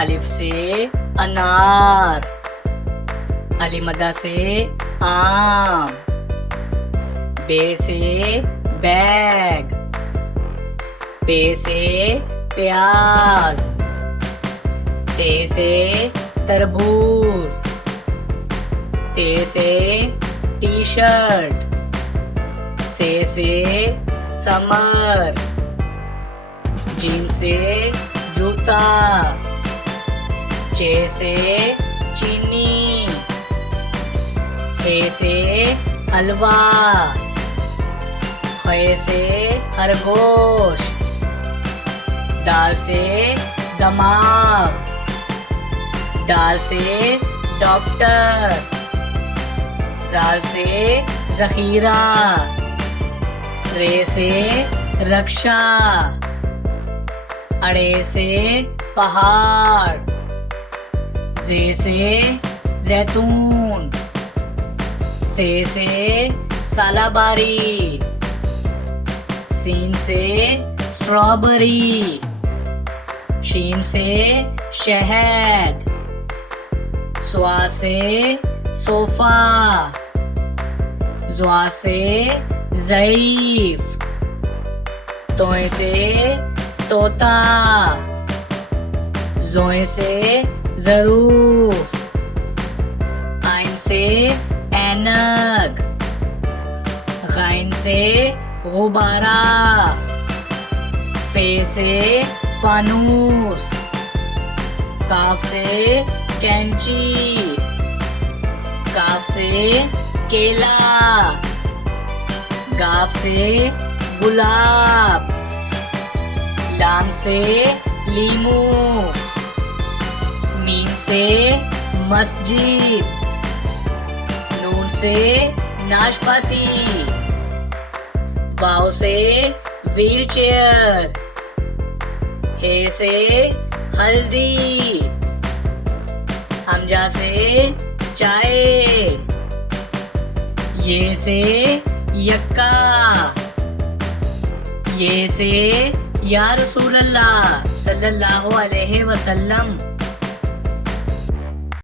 अलिफ से अनार, अलिमदा से आम, बे से बैग, पे से प्याज, ते से तरबूज, टे से टी शर्ट, से समर, जीम से जूता, चे से चीनी, हे से हलवा, खे से खरगोश, दाल से दमाग, डाल से डॉक्टर, जाल से जखीरा, रे से रक्षा, अड़े से पहाड़, जे से जैतून, से सालाबारी, सीन से स्ट्रॉबेरी, शीन से शहद, स्वा से सोफा, ज़्वा से ज़ईफ, तोए से तोता, ज़ोए से ज़रूफ, आइन से ऐनक, गाइन से गुब्बारा, फे से फानूस, काफ से कैंची, काफ से केला, गाफ से गुलाब, लाम से लीमू, मीम से मस्जिद, नून से नाशपाती, वाव से व्हील चेयर, हे से हल्दी, हमजा से चाय, ये से यक्का, ये से या रसूल अल्लाह सल्लल्लाहु अलैहि वसल्लम।